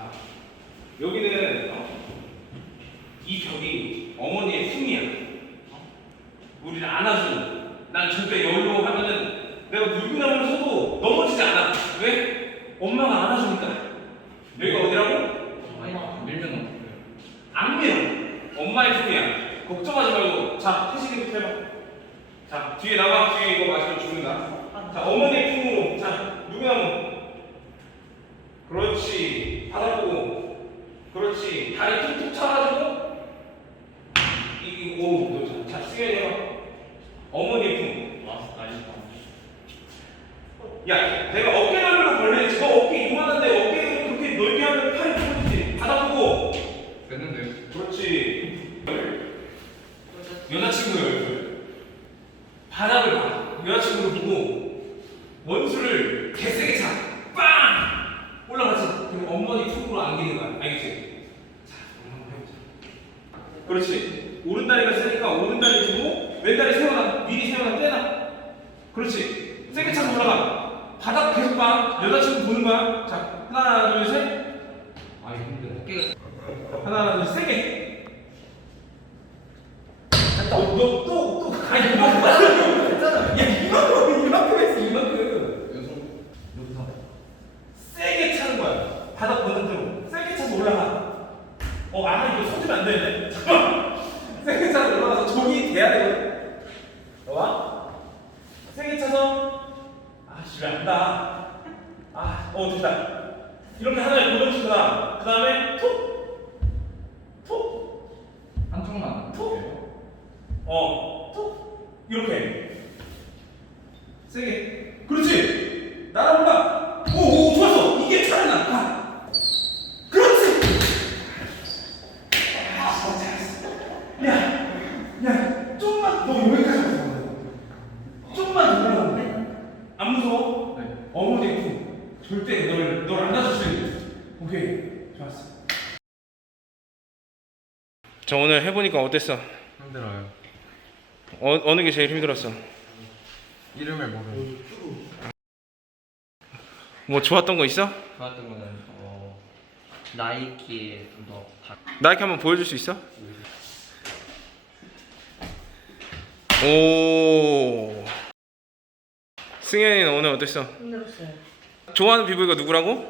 자, 여기는 어? 이 벽이 어머니의 품이야. 우리를 안아주는. 난 절대 여기로 하면은 내가 물구나무를 서도 넘어지지 않아. 왜? 엄마가 안아주니까. 여기가 어디라고? 아니, 밀면 어떡해요? 악명. 엄마의 품이야. 걱정하지 말고. 자, 태식이부터 해봐. 자, 뒤에 나가. 뒤에 이거 마시면 죽는다. 자, 어머니의 품으로. 자, 누구나무. 그렇지. 바닥 보고. 그렇지. 다리 툭툭 쳐가지고. 이, 오, 너 자, 자, 수현이 해봐. 어머니의 품. 와, 나이스. 야, 내가 어깨 넓이로 벌려야지. 너 어깨 이만한데 어깨를 그렇게 넓게 하면 팔이 부러지지. 바닥 보고. 됐는데. 그렇지. 여자친구 얼굴. 바닥을 봐. 여자친구를 보고 원수를 개세게 차. 빵! 올라가지. 그럼 안기는 거야. 알겠지? 자, 한번 해보자. 그렇지. 오른다리가 세니까 오른다리 두고 왼다리 세워놔. 미리 세워놔. 떼놔. 그렇지. 세게 차서 올라가. 바닥 계속 봐. 여자친구 보는 거야. 자, 하나, 둘, 셋. 아니, 근데 어깨가. 하나, 둘, 세 개. 너, 너, 또, 또, 아니, 이만큼. 야, 이만큼, 이만큼 했어, 이만큼. 여성. 여기서. 세게 차는 거야. 바닥 보는 대로. 세게 차서 올라가. 어, 아, 이거 손주면 안 되네. 잠깐만. 세게 차서 올라가서 저기 돼야 되거든. 봐봐. 세게 차서. 아, 씨, 왜안 다. 아, 어, 됐다. 이렇게 하나에 고정시켜놔. 그 다음에 툭. 툭. 한쪽만. 톡. 어, 톡. 이렇게. 세게. 그렇지. 날아올라. 오, 오, 좋았어. 이게 잘한다. 아. 그렇지. 아, 잘했어. 야, 너 여기까지 왔어. 좀만 더 올라가면 돼. 안 무서워? 네. 어머니 품. 절대 널, 널 안아줄 수 있는. 오케이. 좋았어. 저 오늘 해보니까 어땠어? 힘들어요. 어, 어느 게 제일 힘들었어? 이름을 모르는. 뭐 좋았던 거 있어? 좋았던 거는 어 나이키의 좀더 다. 나이키 한번 보여줄 수 있어? 오. 승현이는 오늘 어땠어? 힘들었어요. 좋아하는 비브이가 누구라고?